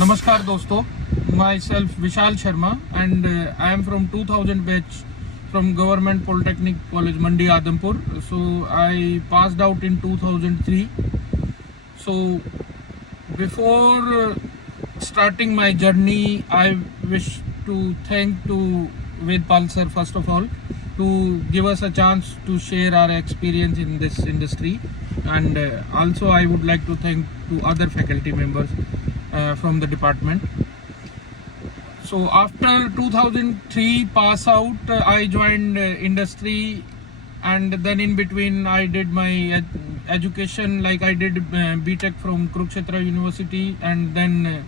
Namaskar dosto, myself Vishal Sharma and I am from 2000 batch from Government Polytechnic College Mandi Adampur. So I passed out in 2003. So before starting my journey, I wish to thank to Vedpal sir first of all to give us a chance to share our experience in this industry, and also I would like to thank to other faculty members from the department. So after 2003 pass out, I joined industry, and then in between I did my education, like I did BTech from Kurukshetra University, and then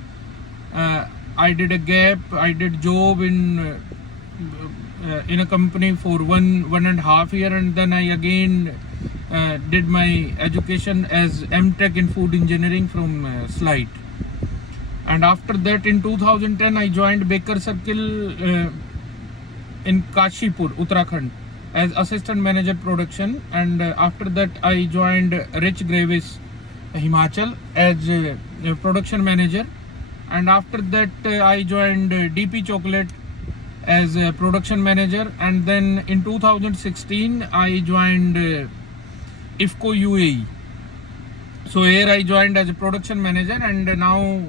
I did a gap. I did job in a company for one and a half year, and then I again did my education as MTech in food engineering from Slide. And after that in 2010 I joined Baker Circle in Kashipur, Uttarakhand as assistant manager production, and after that I joined Rich Gravis, Himachal as production manager, and after that I joined DP Chocolate as a production manager, and then in 2016 I joined IFCO UAE. So here I joined as a production manager, and now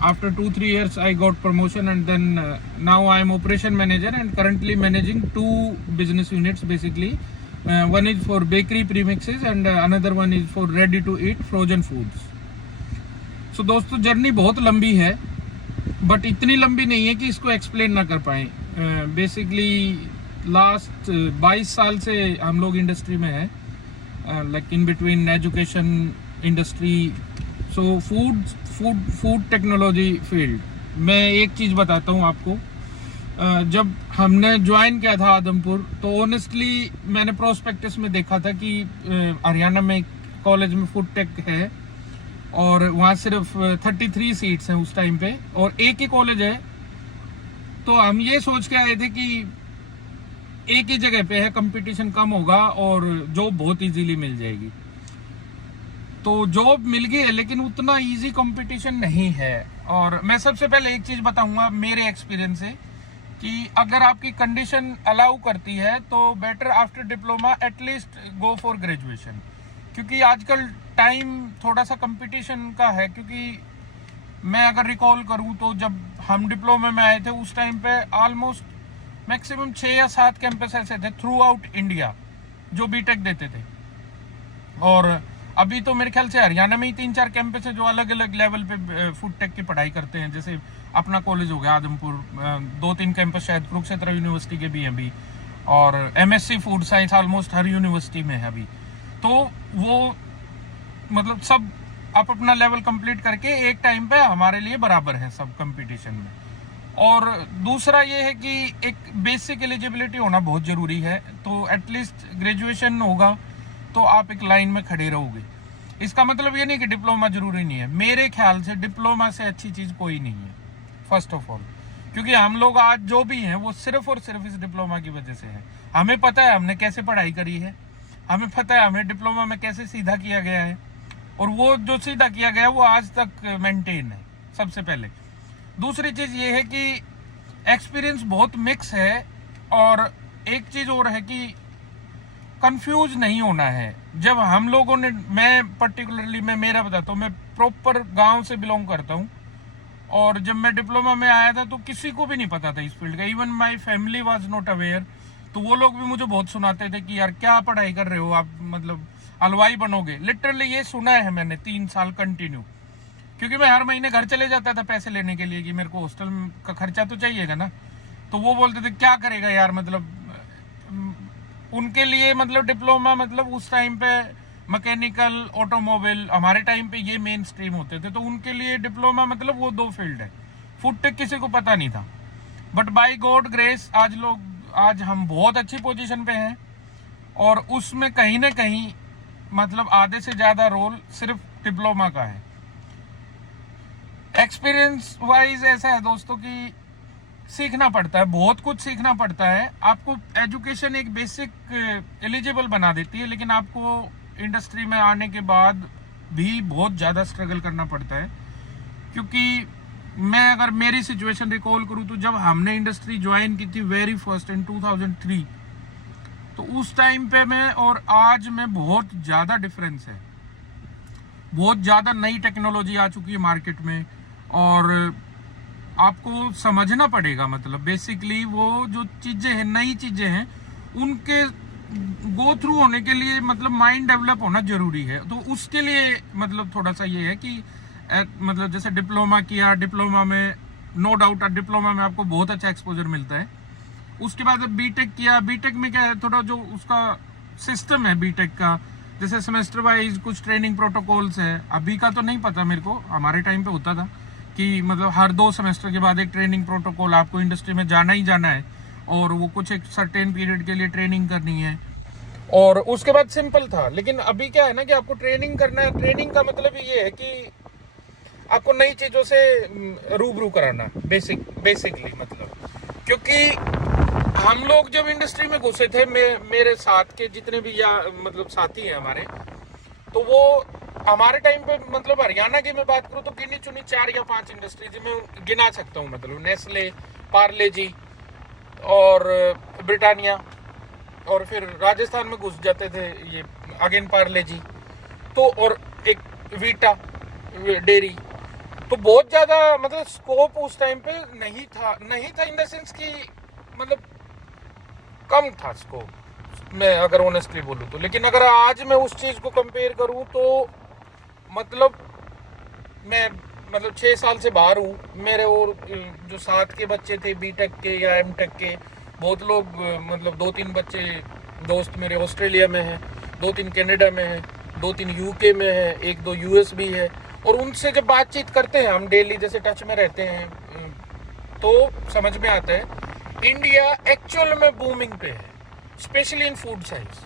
after 2-3 years I got promotion, and then now I am operation manager and currently managing 2 business units basically. One is for bakery premixes and another one is for ready to eat frozen foods. So दोस्तों journey बहुत लंबी है, but इतनी लंबी नहीं है कि इसको एक्सप्लेन ना कर पाए. बेसिकली लास्ट 22 साल से हम लोग इंडस्ट्री में हैं, like in between education industry. So food technology field मैं एक चीज़ बताता हूँ आपको. जब हमने ज्वाइन किया था आदमपुर, तो ऑनेस्टली मैंने प्रोस्पेक्टस में देखा था कि हरियाणा में कॉलेज में फूड टेक है और वहाँ सिर्फ 33 सीट्स हैं उस टाइम पे और एक ही कॉलेज है. तो हम ये सोच के आए थे कि एक ही जगह पे है, कंपटीशन कम होगा और जॉब बहुत इजीली मिल जाएगी. तो जॉब मिल गई है, लेकिन उतना इजी कंपटीशन नहीं है. और मैं सबसे पहले एक चीज बताऊंगा मेरे एक्सपीरियंस से कि अगर आपकी कंडीशन अलाउ करती है तो better after diploma at least go for graduation, क्योंकि आजकल टाइम थोड़ा सा कंपटीशन का है. क्योंकि मैं अगर रिकॉल करूं तो जब हम डिप्लोमा में आए थे उस टाइम पे ऑलमोस्ट मैक्सिमम 6 या 7 कैंपस ऐसे थे थ्रू आउट इंडिया जो बीटेक देते थे. और अभी तो मेरे ख्याल से हरियाणा में ही 3-4 कैंपस है जो अलग अलग लेवल पे फूड टेक की पढ़ाई करते हैं. जैसे अपना कॉलेज हो गया आदमपुर, 2-3 कैंपस शायद कुरुक्षेत्र यूनिवर्सिटी के भी हैं अभी, और एमएससी फूड साइंस ऑलमोस्ट हर यूनिवर्सिटी में है अभी. तो वो मतलब सब आप अपना लेवल कंप्लीट करके एक टाइम पे हमारे लिए बराबर है सब कंपटीशन में. और दूसरा ये है कि एक बेसिक एलिजिबिलिटी होना बहुत जरूरी है. तो एटलीस्ट ग्रेजुएशन होगा तो आप एक लाइन में खड़े रहोगे. इसका मतलब ये नहीं कि डिप्लोमा जरूरी नहीं है. मेरे ख्याल से डिप्लोमा से अच्छी चीज कोई नहीं है फर्स्ट ऑफ ऑल, क्योंकि हम लोग आज जो भी हैं वो सिर्फ और सिर्फ इस डिप्लोमा की वजह से है. हमें पता है हमने कैसे पढ़ाई करी है, हमें पता है हमें डिप्लोमा में कैसे सीधा किया गया है, और वो जो सीधा किया गया वो आज तक मेंटेन है सबसे पहले. दूसरी चीज ये है कि एक्सपीरियंस बहुत मिक्स है, और एक चीज और है कि कंफ्यूज नहीं होना है. जब हम लोगों ने, मैं पर्टिकुलरली मैं मेरा बताता हूँ, मैं प्रॉपर गांव से बिलोंग करता हूँ, और जब मैं डिप्लोमा में आया था तो किसी को भी नहीं पता था इस फील्ड का. Even my family was not aware. तो वो लोग भी मुझे बहुत सुनाते थे कि यार क्या पढ़ाई कर रहे हो आप, मतलब हलवाई बनोगे. लिटरली ये सुना है मैंने 3 साल कंटिन्यू, क्योंकि मैं हर महीने घर चले जाता था पैसे लेने के लिए कि मेरे को हॉस्टल का खर्चा तो चाहिएगा ना. तो वो बोलते थे क्या करेगा यार, मतलब उनके लिए मतलब डिप्लोमा मतलब उस टाइम पे मैकेनिकल, ऑटोमोबाइल, हमारे टाइम पे ये मेन स्ट्रीम होते थे. तो उनके लिए डिप्लोमा मतलब वो 2 फील्ड है. फूड टेक किसी को पता नहीं था, बट बाय गॉड ग्रेस आज हम बहुत अच्छी पोजीशन पे हैं, और उसमें कहीं ना कहीं मतलब आधे से ज्यादा रोल सिर्फ डिप्लोमा का है. एक्सपीरियंस वाइज ऐसा है दोस्तों कि सीखना पड़ता है, बहुत कुछ सीखना पड़ता है. आपको एजुकेशन एक बेसिक एलिजिबल बना देती है, लेकिन आपको इंडस्ट्री में आने के बाद भी बहुत ज़्यादा स्ट्रगल करना पड़ता है. क्योंकि मैं अगर मेरी सिचुएशन रिकॉल करूँ तो जब हमने इंडस्ट्री ज्वाइन की थी वेरी फर्स्ट इन 2003, तो उस टाइम पे में और आज में बहुत ज़्यादा डिफरेंस है। बहुत ज़्यादा नई टेक्नोलॉजी आ चुकी है मार्केट में और आपको समझना पड़ेगा। मतलब बेसिकली वो जो चीज़ें हैं, नई चीज़ें हैं, उनके गो थ्रू होने के लिए मतलब माइंड डेवलप होना जरूरी है। तो उसके लिए मतलब थोड़ा सा ये है कि मतलब जैसे डिप्लोमा किया, डिप्लोमा में नो डाउट डिप्लोमा में आपको बहुत अच्छा एक्सपोजर मिलता है। उसके बाद बीटेक किया, बीटेक में क्या है, थोड़ा जो उसका सिस्टम है बीटेक का, जैसे सेमेस्टर वाइज कुछ ट्रेनिंग प्रोटोकॉल्स है। अभी का तो नहीं पता मेरे को, हमारे टाइम पे होता था कि मतलब हर 2 सेमेस्टर के बाद एक ट्रेनिंग प्रोटोकॉल, आपको इंडस्ट्री में जाना ही जाना है और वो कुछ एक सर्टेन पीरियड के लिए ट्रेनिंग करनी है। और उसके बाद सिंपल था। लेकिन अभी क्या है ना कि आपको ट्रेनिंग करना है। ट्रेनिंग का मतलब ये है कि आपको नई चीज़ों से रूबरू कराना, बेसिकली मतलब। क्योंकि हम लोग जब इंडस्ट्री में घुसे थे, मेरे साथ के जितने भी या मतलब साथी हैं हमारे, तो वो हमारे टाइम पे मतलब हरियाणा की मैं बात करूँ तो गिनी चुनी 4 या 5 इंडस्ट्री जिनमें गिना सकता हूँ, मतलब नेस्ले, पार्ले जी और ब्रिटानिया, और फिर राजस्थान में घुस जाते थे ये अगेन पार्ले जी, तो और एक वीटा डेयरी। तो बहुत ज़्यादा मतलब स्कोप उस टाइम पे नहीं था इन द सेंस कि मतलब कम था स्कोप, मैं अगर ऑनेस्टली बोलूँ तो। लेकिन अगर आज मैं उस चीज़ को कंपेयर करूँ तो मतलब मैं मतलब 6 साल से बाहर हूँ। मेरे और जो साथ के बच्चे थे बीटेक के या एमटेक के, बहुत लोग मतलब 2-3 बच्चे दोस्त मेरे ऑस्ट्रेलिया में हैं, 2-3 कनाडा में हैं, 2-3 यूके में है, 1-2 यूएस भी है। और उनसे जब बातचीत करते हैं हम, डेली जैसे टच में रहते हैं, तो समझ में आता है इंडिया एक्चुअल में बूमिंग पे है, स्पेशली इन फूड साइंस।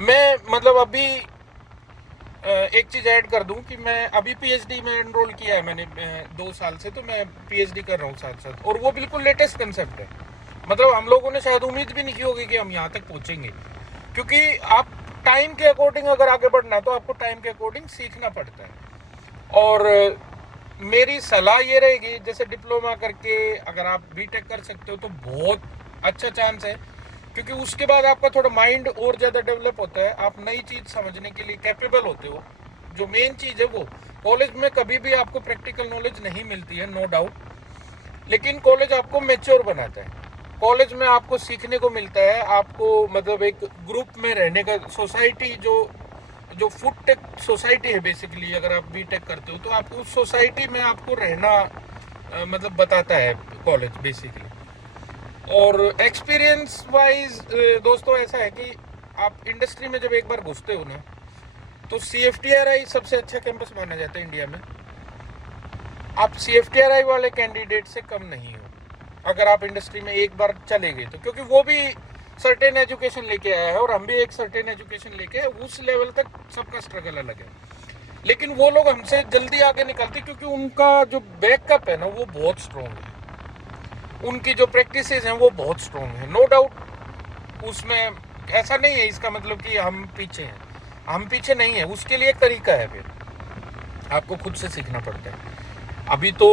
मैं मतलब अभी एक चीज़ ऐड कर दूं कि मैं अभी पीएचडी में एनरोल किया है मैंने 2 साल से, तो मैं पीएचडी कर रहा हूँ साथ साथ। और वो बिल्कुल लेटेस्ट कंसेप्ट है। मतलब हम लोगों ने शायद उम्मीद भी नहीं की होगी कि हम यहाँ तक पहुँचेंगे, क्योंकि आप टाइम के अकॉर्डिंग अगर आगे बढ़ना है तो आपको टाइम के अकॉर्डिंग सीखना पड़ता है। और मेरी सलाह ये रहेगी, जैसे डिप्लोमा करके अगर आप बीटेक कर सकते हो तो बहुत अच्छा चांस है, क्योंकि उसके बाद आपका थोड़ा माइंड और ज़्यादा डेवलप होता है, आप नई चीज़ समझने के लिए कैपेबल होते हो। जो मेन चीज़ है वो, कॉलेज में कभी भी आपको प्रैक्टिकल नॉलेज नहीं मिलती है, नो डाउट, लेकिन कॉलेज आपको मैच्योर बनाता है। कॉलेज में आपको सीखने को मिलता है, आपको मतलब एक ग्रुप में रहने का, सोसाइटी जो फूड टेक सोसाइटी है बेसिकली, अगर आप बीटेक करते हो तो आपको उस सोसाइटी में आपको रहना मतलब बताता है कॉलेज बेसिकली। और एक्सपीरियंस वाइज दोस्तों ऐसा है कि आप इंडस्ट्री में जब एक बार घुसते हो ना, तो CFTRI सबसे अच्छा कैंपस माना जाता है इंडिया में। आप CFTRI वाले कैंडिडेट से कम नहीं हो अगर आप इंडस्ट्री में एक बार चले गए तो, क्योंकि वो भी सर्टेन एजुकेशन लेके आया है और हम भी एक सर्टेन एजुकेशन लेके आए। उस लेवल तक सबका स्ट्रगल अलग है, लेकिन वो लोग हमसे जल्दी आगे निकलते क्योंकि उनका जो बैकअप है ना वो बहुत स्ट्रॉन्ग है, उनकी जो प्रैक्टिसेस हैं वो बहुत स्ट्रॉन्ग है। नो डाउट उसमें ऐसा नहीं है इसका मतलब कि हम पीछे हैं, हम पीछे नहीं है। उसके लिए एक तरीका है, फिर आपको खुद से सीखना पड़ता है। अभी तो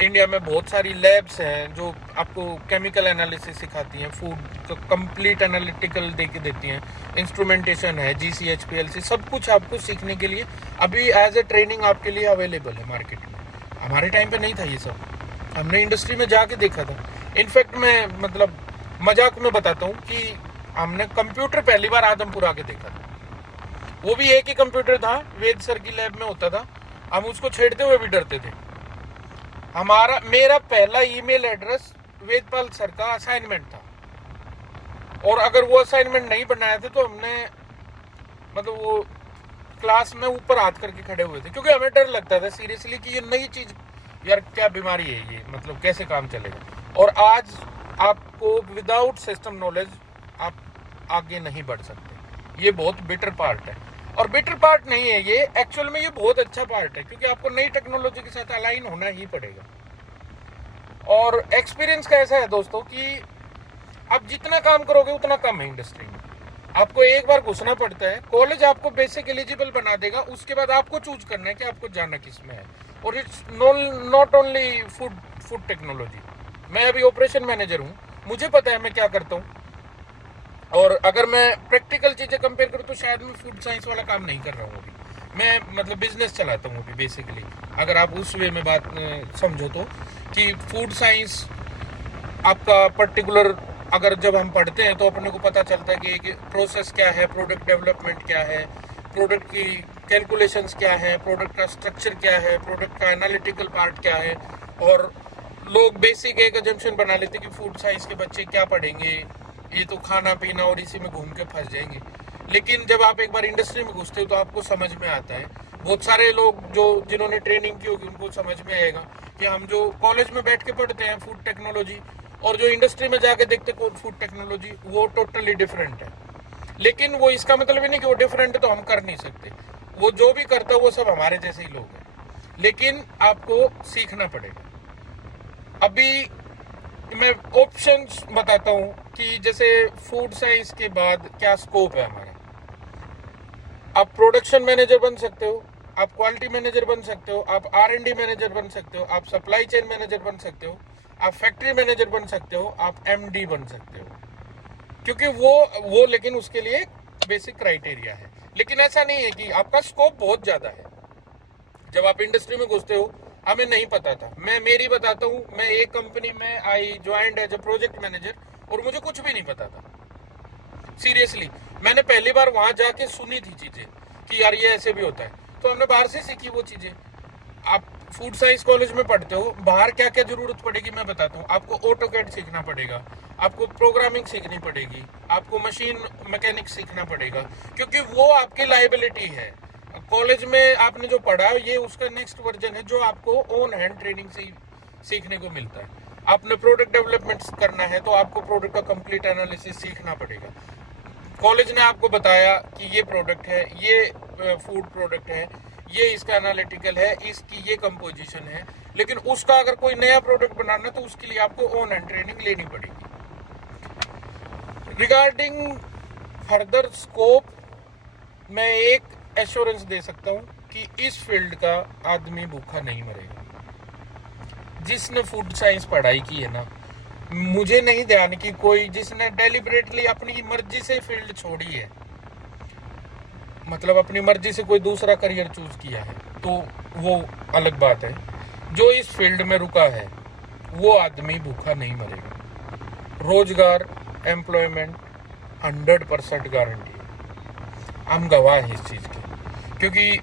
इंडिया में बहुत सारी लैब्स हैं जो आपको केमिकल एनालिसिस सिखाती हैं, फूड तो कंप्लीट एनालिटिकल दे के देती हैं, इंस्ट्रूमेंटेशन है, GCH PLC, सब कुछ आपको सीखने के लिए अभी एज ए ट्रेनिंग आपके लिए अवेलेबल है मार्केट में। हमारे टाइम पे नहीं था ये सब, हमने इंडस्ट्री में जाके देखा था। इनफैक्ट मैं मतलब मजाक में बताता हूँ कि हमने कंप्यूटर पहली बार आदमपुर आके देखा था। वो भी एक ही कंप्यूटर था, वेद सर की लैब में होता था, हम उसको छेड़ते हुए भी डरते थे। मेरा पहला ईमेल एड्रेस वेदपाल सर का असाइनमेंट था, और अगर वो असाइनमेंट नहीं बनाया था तो हमने मतलब वो क्लास में ऊपर हाथ करके खड़े हुए थे, क्योंकि हमें डर लगता था सीरियसली कि ये नई चीज़, यार क्या बीमारी है ये, मतलब कैसे काम चलेगा। और आज आपको विदाउट सिस्टम नॉलेज आप आगे नहीं बढ़ सकते। ये बहुत बिटर पार्ट है, और बिटर पार्ट नहीं है ये, एक्चुअल में ये बहुत अच्छा पार्ट है, क्योंकि आपको नई टेक्नोलॉजी के साथ अलाइन होना ही पड़ेगा। और एक्सपीरियंस का ऐसा है दोस्तों कि आप जितना काम करोगे उतना कम है इंडस्ट्री में। आपको एक बार घुसना पड़ता है, कॉलेज आपको बेसिक एलिजिबल बना देगा, उसके बाद आपको चूज करना है कि आपको जाना किस में है। और it's not only food technology. मैं अभी ऑपरेशन मैनेजर हूँ, मुझे पता है मैं क्या करता हूँ। और अगर मैं प्रैक्टिकल चीज़ें कंपेयर करूँ तो शायद मैं फूड साइंस वाला काम नहीं कर रहा हूँ अभी। मैं मतलब बिजनेस चलाता हूँ अभी बेसिकली, अगर आप उस वे में बात समझो तो, कि फूड साइंस आपका पर्टिकुलर अगर जब हम पढ़ते हैं तो अपने को पता चलता है कि प्रोसेस क्या है, प्रोडक्ट डेवलपमेंट क्या है, प्रोडक्ट की कैलकुलेशंस क्या है, प्रोडक्ट का स्ट्रक्चर क्या है, प्रोडक्ट का एनालिटिकल पार्ट क्या है। और लोग बेसिक एक अजम्पशन बना लेते हैं कि फूड साइंस के बच्चे क्या पढ़ेंगे, ये तो खाना पीना और इसी में घूम के फंस जाएंगे। लेकिन जब आप एक बार इंडस्ट्री में घुसते हो तो आपको समझ में आता है। बहुत सारे लोग जो जिन्होंने ट्रेनिंग की होगी उनको समझ में आएगा कि हम जो कॉलेज में बैठ के पढ़ते हैं फूड टेक्नोलॉजी और जो इंडस्ट्री में जाके देखते हैं फूड टेक्नोलॉजी, वो टोटली डिफरेंट है। लेकिन वो इसका मतलब ही नहीं कि वो डिफरेंट है तो हम कर नहीं सकते। वो जो भी करता है वो सब हमारे जैसे ही लोग हैं, लेकिन आपको सीखना पड़ेगा। अभी मैं ऑप्शंस बताता हूँ कि जैसे फूड साइंस के बाद क्या स्कोप है हमारा। आप प्रोडक्शन मैनेजर बन सकते हो, आप क्वालिटी मैनेजर बन सकते हो, आप R&D मैनेजर बन सकते हो, आप सप्लाई चेन मैनेजर बन सकते हो, आप फैक्ट्री मैनेजर बन सकते हो, आप MD बन सकते हो। क्योंकि वो लेकिन उसके लिए बेसिक क्राइटेरिया है। लेकिन ऐसा नहीं है कि आपका स्कोप बहुत ज़्यादा है। जब आप इंडस्ट्री में घुसते हो, हमें नहीं पता था, मैं मेरी बताता हूँ, मैं एक कंपनी में I joined as a project manager और मुझे कुछ भी नहीं पता था। सीरियसली, मैंने पहली बार वहां जाके सुनी थी चीजें कि यार ये ऐसे भी होता है, तो हमने बाहर से सीखी वो चीजें। आप फूड साइंस कॉलेज में पढ़ते हो, बाहर क्या क्या जरूरत पड़ेगी मैं बताता हूँ। आपको ऑटोकैड सीखना पड़ेगा, आपको प्रोग्रामिंग सीखनी पड़ेगी, आपको मशीन मैकेनिक्स सीखना पड़ेगा, क्योंकि वो आपकी लाइबिलिटी है। कॉलेज में आपने जो पढ़ा ये उसका नेक्स्ट वर्जन है जो आपको ऑन हैंड ट्रेनिंग से सीखने को मिलता है। आपने प्रोडक्ट डेवलपमेंट करना है तो आपको प्रोडक्ट का कंप्लीट एनालिसिस सीखना पड़ेगा। कॉलेज ने आपको बताया कि ये प्रोडक्ट है, ये फूड प्रोडक्ट है, ये इसका एनालिटिकल है, इसकी ये कंपोजिशन है, लेकिन उसका अगर कोई नया प्रोडक्ट बनाना तो उसके लिए आपको ऑन हैंड ट्रेनिंग लेनी पड़ेगी। रिगार्डिंग फर्दर स्कोप, मैं एक एश्योरेंस दे सकता हूँ कि इस फील्ड का आदमी भूखा नहीं मरेगा। जिसने फूड साइंस पढ़ाई की है ना, मुझे नहीं ध्यान कि कोई जिसने डेलिबरेटली अपनी मर्जी से फील्ड छोड़ी है, मतलब अपनी मर्जी से कोई दूसरा करियर चूज किया है, तो वो अलग बात है। जो इस फील्ड में रुका है वो आदमी भूखा नहीं मरेगा। रोजगार, एम्प्लॉयमेंट 100% गारंटी है। हम गवाह हैं इस चीज़ के, क्योंकि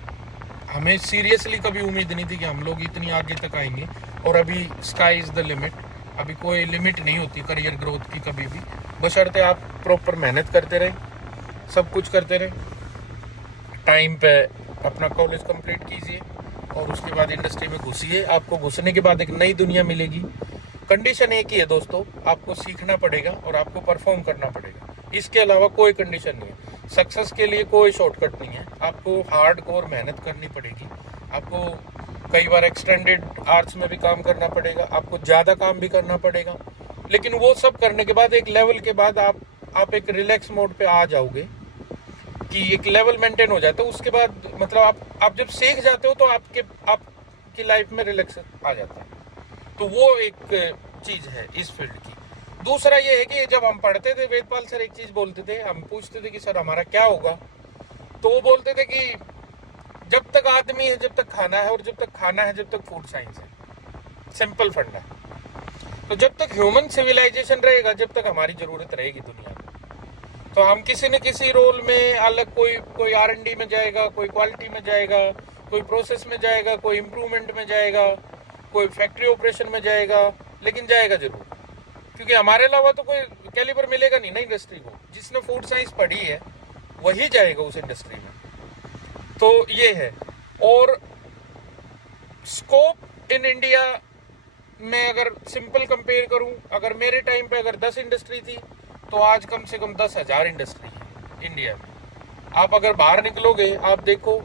हमें सीरियसली कभी उम्मीद नहीं थी कि हम लोग इतनी आगे तक आएंगे। और अभी स्काई इज़ द लिमिट, अभी कोई लिमिट नहीं होती करियर ग्रोथ की कभी भी, बशर्ते आप प्रॉपर मेहनत करते रहें, सब कुछ करते रहें, टाइम पे अपना कॉलेज कंप्लीट कीजिए और उसके बाद इंडस्ट्री में घुसिए। आपको घुसने के बाद एक नई दुनिया मिलेगी। कंडीशन एक ही है दोस्तों, आपको सीखना पड़ेगा और आपको परफॉर्म करना पड़ेगा। इसके अलावा कोई कंडीशन नहीं है। सक्सेस के लिए कोई शॉर्टकट नहीं है, आपको हार्ड कोर मेहनत करनी पड़ेगी। आपको कई बार एक्सटेंडेड आवर्स में भी काम करना पड़ेगा, आपको ज़्यादा काम भी करना पड़ेगा। लेकिन वो सब करने के बाद एक लेवल के बाद आप एक रिलैक्स मोड पे आ जाओगे कि एक लेवल मेंटेन हो जाता है। उसके बाद मतलब आप जब सीख जाते हो तो आपकी लाइफ में रिलैक्स आ जाता है। तो वो एक चीज़ है इस फील्ड की। दूसरा ये है कि जब हम पढ़ते थे, वेदपाल सर एक चीज़ बोलते थे, हम पूछते थे कि सर हमारा क्या होगा, तो वो बोलते थे कि जब तक आदमी है जब तक खाना है, और जब तक खाना है जब तक फूड साइंस है। सिंपल फंडा। तो जब तक ह्यूमन सिविलाइजेशन रहेगा, जब तक हमारी जरूरत रहेगी दुनिया में, तो हम किसी न किसी रोल में अलग, कोई R&D में जाएगा, कोई क्वालिटी में जाएगा, कोई प्रोसेस में जाएगा, कोई इम्प्रूवमेंट में जाएगा, कोई फैक्ट्री ऑपरेशन में जाएगा, लेकिन जाएगा जरूर, क्योंकि हमारे अलावा तो कोई कैलिबर मिलेगा नहीं ना इंडस्ट्री को। जिसने फूड साइंस पढ़ी है वही जाएगा उस इंडस्ट्री में। तो ये है। और स्कोप इन इंडिया में अगर सिंपल कंपेयर करूं, अगर मेरे टाइम पे अगर 10 इंडस्ट्री थी तो आज कम से कम 10,000 इंडस्ट्री है इंडिया में। आप अगर बाहर निकलोगे, आप देखो,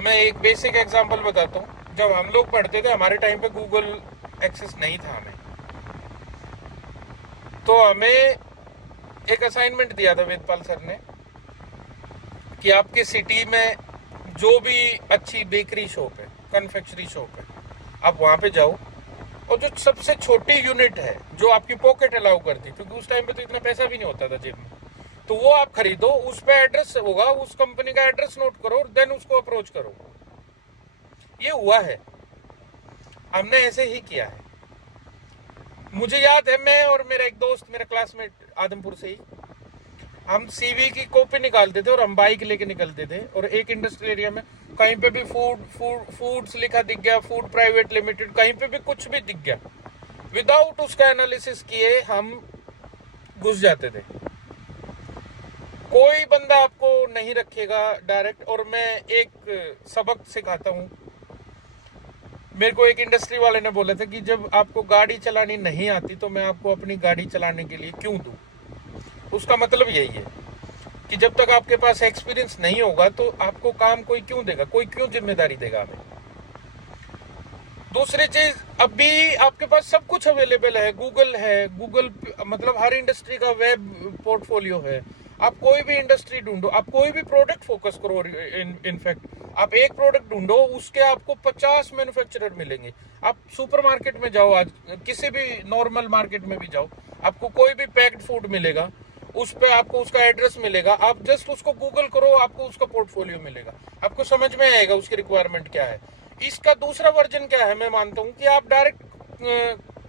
मैं एक बेसिक एग्जांपल बताता हूँ। जब हम लोग पढ़ते थे, हमारे टाइम पे गूगल एक्सेस नहीं था हमें, तो हमें एक असाइनमेंट दिया था वेदपाल सर ने कि आपके सिटी में जो भी अच्छी बेकरी शॉप है, कन्फेक्शनरी शॉप है, आप वहाँ पे जाओ और जो सबसे छोटी यूनिट है जो आपकी पॉकेट अलाउ करती, क्योंकि उस टाइम पे तो इतना पैसा भी नहीं होता था जेब में, तो वो आप खरीदो, उस पे एड्रेस होगा, उस कंपनी का एड्रेस नोट करो और देन उसको अप्रोच करो। ये हुआ है, हमने ऐसे ही किया है। मुझे याद है, मैं और मेरा एक दोस्त, मेरा क्लासमेट आदमपुर से ही, हम सीवी की कॉपी निकालते थे और हम बाइक लेके निकलते थे और एक इंडस्ट्रियल एरिया में कहीं पे भी फूड्स लिखा दिख गया, फूड प्राइवेट लिमिटेड, कहीं पे भी कुछ भी दिख गया, विदाउट उसका एनालिसिस किए हम घुस जाते थे। कोई बंदा आपको नहीं रखेगा डायरेक्ट। और मैं एक सबक सिखाता हूँ। मेरे को एक इंडस्ट्री वाले ने बोला था कि जब आपको गाड़ी चलानी नहीं आती तो मैं आपको अपनी गाड़ी चलाने के लिए क्यों दूं। उसका मतलब यही है कि जब तक आपके पास एक्सपीरियंस नहीं होगा तो आपको काम कोई क्यों देगा, कोई क्यों जिम्मेदारी देगा हमें। दूसरी चीज, अभी आपके पास सब कुछ अवेलेबल है, गूगल मतलब हर इंडस्ट्री का वेब पोर्टफोलियो है। आप कोई भी इंडस्ट्री ढूंढो, आप कोई भी प्रोडक्ट फोकस करो। इनफैक्ट आप एक प्रोडक्ट ढूंढो, उसके आपको 50 मैन्युफैक्चरर मिलेंगे। आप सुपरमार्केट में जाओ, आज किसी भी नॉर्मल मार्केट में भी जाओ, आपको कोई भी पैक्ड फूड मिलेगा, उस पे आपको उसका एड्रेस मिलेगा। आप जस्ट उसको गूगल करो, आपको उसका पोर्टफोलियो मिलेगा, आपको समझ में आएगा उसकी रिक्वायरमेंट क्या है। इसका दूसरा वर्जन क्या है, मैं मानता हूँ कि आप डायरेक्ट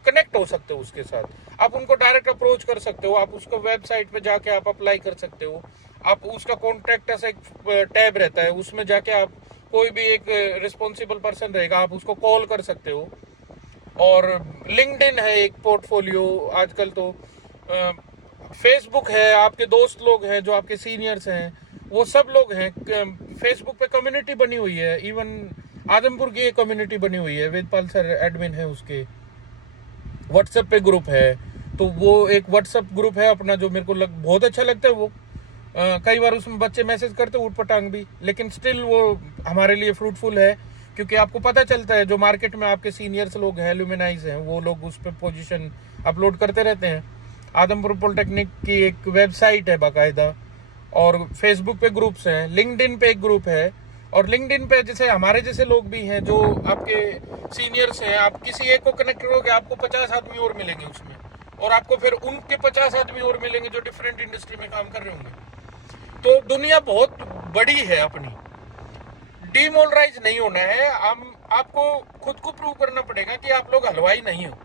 कनेक्ट हो सकते हो उसके साथ, आप उनको डायरेक्ट अप्रोच कर सकते हो। आप उसको वेबसाइट पे जाके आप अप्लाई कर सकते हो। आप उसका कॉन्टैक्ट ऐसा एक टैब रहता है, उसमें जाके आप कोई भी एक रिस्पॉन्सिबल पर्सन रहेगा, आप उसको कॉल कर सकते हो। और लिंक्डइन है एक पोर्टफोलियो आजकल, तो फेसबुक है, आपके दोस्त लोग हैं जो आपके सीनियर्स हैं, वो सब लोग हैं। फेसबुक पे कम्युनिटी बनी हुई है, इवन आदमपुर की एक कम्युनिटी बनी हुई है, वेदपाल सर एडमिन है उसके। व्हाट्सएप पे ग्रुप है, तो वो एक व्हाट्सएप ग्रुप है अपना, जो मेरे को बहुत अच्छा लगता है। वो कई बार उसमें बच्चे मैसेज करते हैं ऊटपटांग भी, लेकिन स्टिल वो हमारे लिए फ्रूटफुल है, क्योंकि आपको पता चलता है जो मार्केट में आपके सीनियर्स लोग हैं, ल्यूमिनाइज हैं, वो लोग उस पर पोजीशन अपलोड करते रहते हैं। आदमपुर पॉलिटेक्निक की एक वेबसाइट है बाकायदा, और फेसबुक पे ग्रुप्स हैं, लिंक्डइन पे एक ग्रुप है। और लिंक्डइन पे जैसे हमारे जैसे लोग भी हैं जो आपके सीनियर्स हैं, आप किसी एक को कनेक्ट करोगे, आपको 50 आदमी और मिलेंगे उसमें, और आपको फिर उनके 50 आदमी और मिलेंगे जो डिफरेंट इंडस्ट्री में काम कर रहे होंगे। तो दुनिया बहुत बड़ी है अपनी, डीमोलराइज नहीं होना है। आपको खुद को प्रूव करना पड़ेगा कि आप लोग हलवाई नहीं हो,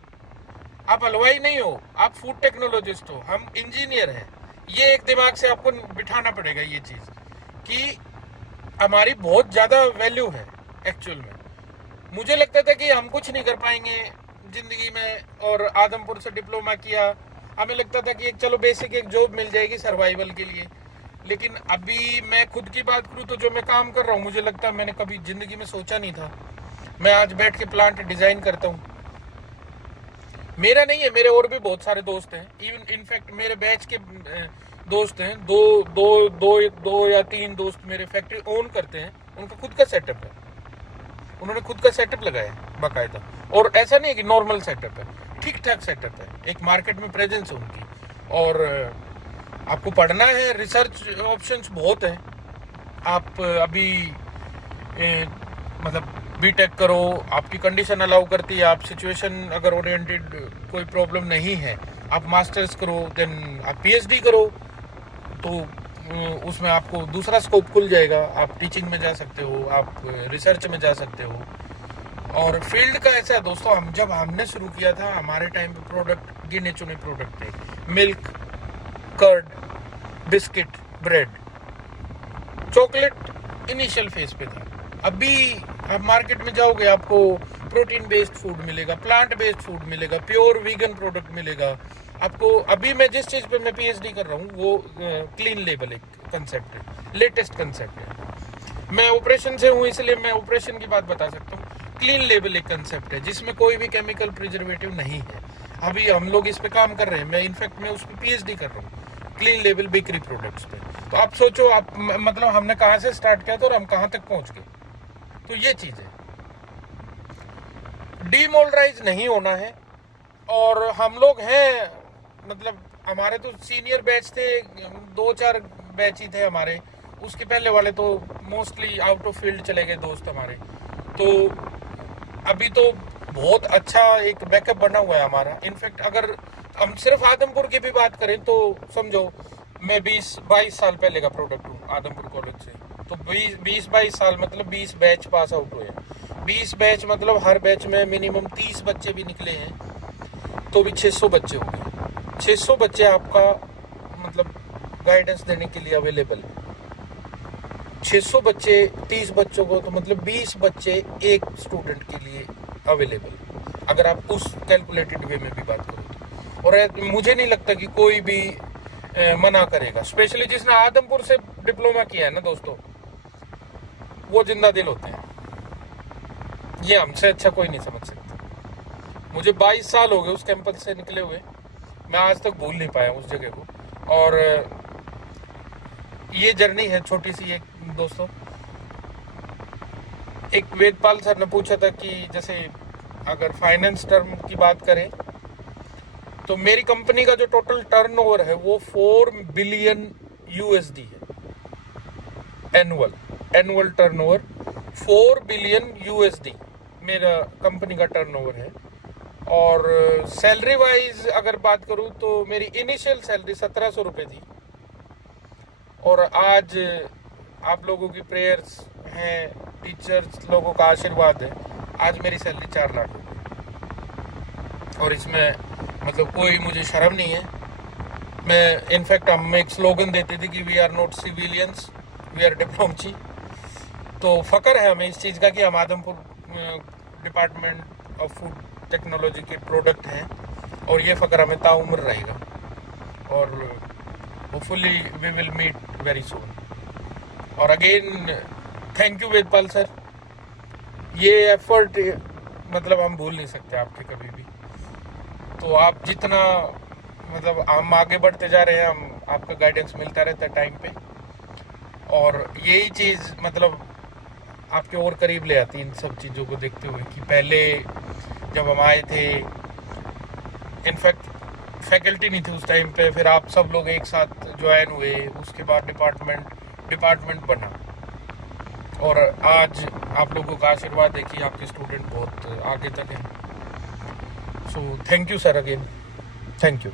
आप हलवाई नहीं हो, आप फूड टेक्नोलॉजिस्ट हो, हम इंजीनियर हैं। ये एक दिमाग से आपको बिठाना पड़ेगा ये चीज कि हमारी बहुत ज्यादा वैल्यू है एक्चुअल में। मुझे लगता था कि हम कुछ नहीं कर पाएंगे जिंदगी में, और आदमपुर से डिप्लोमा किया, हमें लगता था कि एक चलो बेसिक एक जॉब मिल जाएगी सर्वाइवल के लिए। लेकिन अभी मैं खुद की बात करूं तो जो मैं काम कर रहा हूं, मुझे लगता है मैंने कभी जिंदगी में सोचा नहीं था। मैं आज बैठ के प्लांट डिजाइन करता हूं। मेरा नहीं है, मेरे और भी बहुत सारे दोस्त हैं, इवन इनफैक्ट मेरे बैच के दोस्त हैं, दो या तीन दोस्त मेरे फैक्ट्री ओन करते हैं, उनका खुद का सेटअप है, उन्होंने खुद का सेटअप लगाया है बाकायदा। और ऐसा नहीं है कि नॉर्मल सेटअप है, ठीक ठाक सेटअप है, एक मार्केट में प्रेजेंस है उनकी। और आपको पढ़ना है, रिसर्च ऑप्शंस बहुत हैं। आप अभी मतलब बीटेक करो, आपकी कंडीशन अलाउ करती है, आप सिचुएशन अगर ओरिएंटेड कोई प्रॉब्लम नहीं है, आप मास्टर्स करो, देन आप पीएचडी करो, तो उसमें आपको दूसरा स्कोप खुल जाएगा। आप टीचिंग में जा सकते हो, आप रिसर्च में जा सकते हो। और फील्ड का ऐसा है दोस्तों, जब हमने शुरू किया था हमारे टाइम पे प्रोडक्ट गिने चुने प्रोडक्ट थे, milk, curd, biscuit, bread, chocolate initial phase पे था। अभी आप मार्केट में जाओगे, आपको प्रोटीन बेस्ड फूड मिलेगा, प्लांट बेस्ड फूड मिलेगा, प्योर वीगन प्रोडक्ट मिलेगा आपको। अभी मैं जिस चीज पे मैं पीएचडी कर रहा हूँ वो क्लीन लेबल एक कंसेप्ट है, लेटेस्ट कंसेप्ट है। मैं ऑपरेशन से हूँ इसलिए मैं ऑपरेशन की बात बता सकता हूँ। क्लीन लेबल एक कंसेप्ट है जिसमें कोई भी केमिकल प्रिजर्वेटिव नहीं है। अभी हम लोग इस पे काम कर रहे हैं, मैं इनफैक्ट मैं उस पर पीएचडी कर रहा हूँ, क्लीन लेबल बेकरी प्रोडक्ट्स पे। तो आप सोचो, आप मतलब हमने कहाँ से स्टार्ट किया था और हम कहाँ तक पहुँच गए। तो ये चीज है, डीमोलराइज नहीं होना है। और हम लोग हैं, मतलब हमारे तो सीनियर बैच थे, 2-4 बैच ही थे हमारे, उसके पहले वाले तो मोस्टली आउट ऑफ फील्ड चले गए दोस्त हमारे। तो अभी तो बहुत अच्छा एक बैकअप बना हुआ है हमारा। इनफैक्ट अगर हम सिर्फ आदमपुर की भी बात करें तो समझो मैं 20-22 साल पहले का प्रोडक्ट हूँ आदमपुर कॉलेज से। तो 20-22 साल मतलब 20 बैच पास आउट हुए। 20 बैच मतलब हर बैच में मिनिमम 30 बच्चे भी निकले हैं तो भी 600 बच्चे हो गए। 600 बच्चे आपका मतलब गाइडेंस देने के लिए अवेलेबल है। 600 बच्चे 30 बच्चों को तो मतलब 20 बच्चे एक स्टूडेंट के लिए अवेलेबल, अगर आप उस कैलकुलेटेड वे में भी बात करो तो। और मुझे नहीं लगता कि कोई भी मना करेगा, स्पेशली जिसने आदमपुर से डिप्लोमा किया है ना दोस्तों, वो जिंदा दिल होते हैं। ये हमसे अच्छा कोई नहीं समझ सकता। मुझे 22 साल हो गए उस कैंपस से निकले हुए, मैं आज तक भूल नहीं पाया उस जगह को। और ये जर्नी है छोटी सी एक दोस्तों। एक वेदपाल सर ने पूछा था कि जैसे अगर फाइनेंस टर्म की बात करें तो मेरी कंपनी का जो टोटल टर्नओवर है वो 4 बिलियन यूएसडी है। एनुअल टर्नओवर 4 बिलियन यूएसडी मेरा कंपनी का टर्नओवर है। और सैलरी वाइज अगर बात करूं तो मेरी इनिशियल सैलरी 1700 रुपये थी, और आज आप लोगों की प्रेयर्स हैं, टीचर्स लोगों का आशीर्वाद है, आज मेरी सैलरी 4 लाख रुपये। और इसमें मतलब कोई मुझे शर्म नहीं है। मैं इनफैक्ट हम एक स्लोगन देते थे कि we are not civilians, we are diplomacy. तो फ़ख्र है हमें इस चीज़ का कि हम Adampur department of food technology के प्रोडक्ट हैं, और ये फ़ख्र हमें ताउम्र रहेगा। और hopefully we will meet very soon. और again thank you Vedpal sir, ये एफर्ट मतलब हम भूल नहीं सकते आपके कभी भी। तो आप जितना मतलब हम आगे बढ़ते जा रहे हैं, हम आपका गाइडेंस मिलता रहता है टाइम पे, और यही चीज़ मतलब आपके और करीब ले आती इन सब चीज़ों को देखते हुए कि पहले जब हम आए थे इनफैक्ट फैकल्टी नहीं थी उस टाइम पे, फिर आप सब लोग एक साथ ज्वाइन हुए, उसके बाद डिपार्टमेंट बना, और आज आप लोगों का आशीर्वाद है कि आपके स्टूडेंट बहुत आगे तक हैं। So thank you sir, again thank you.